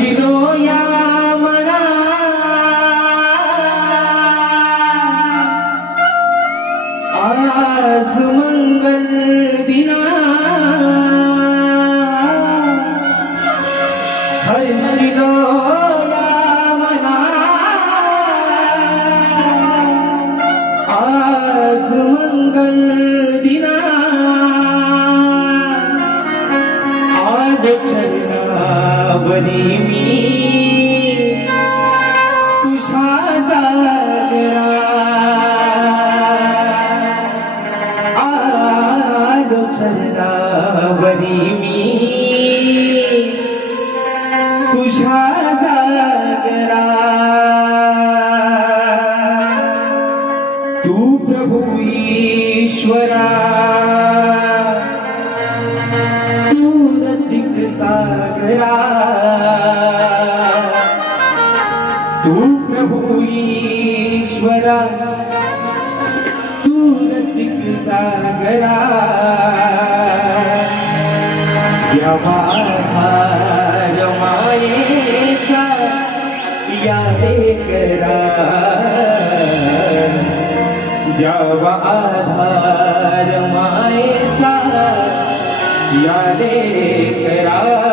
हर्षिलो या मना. आज मंगल दिना. हर्षिलो चरणावरी मी तुझ्या जागरा आज चरणावरी मी. तुझ्या जागरा तू प्रभू ईश्वरा. तू प्रभु ईश्वरा तू रसिक सागरा व्यवहार मायेचा या करा. व्यवहार मायेचा या करा.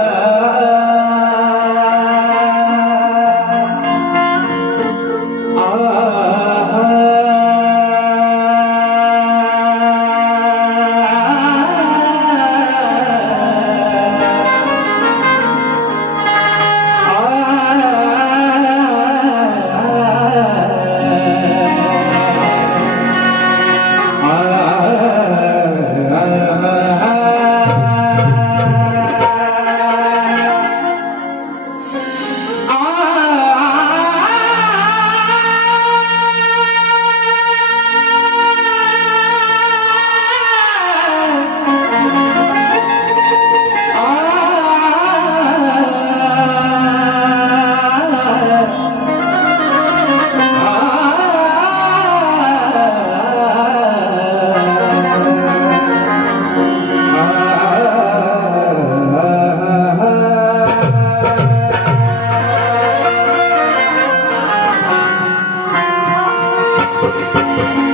Música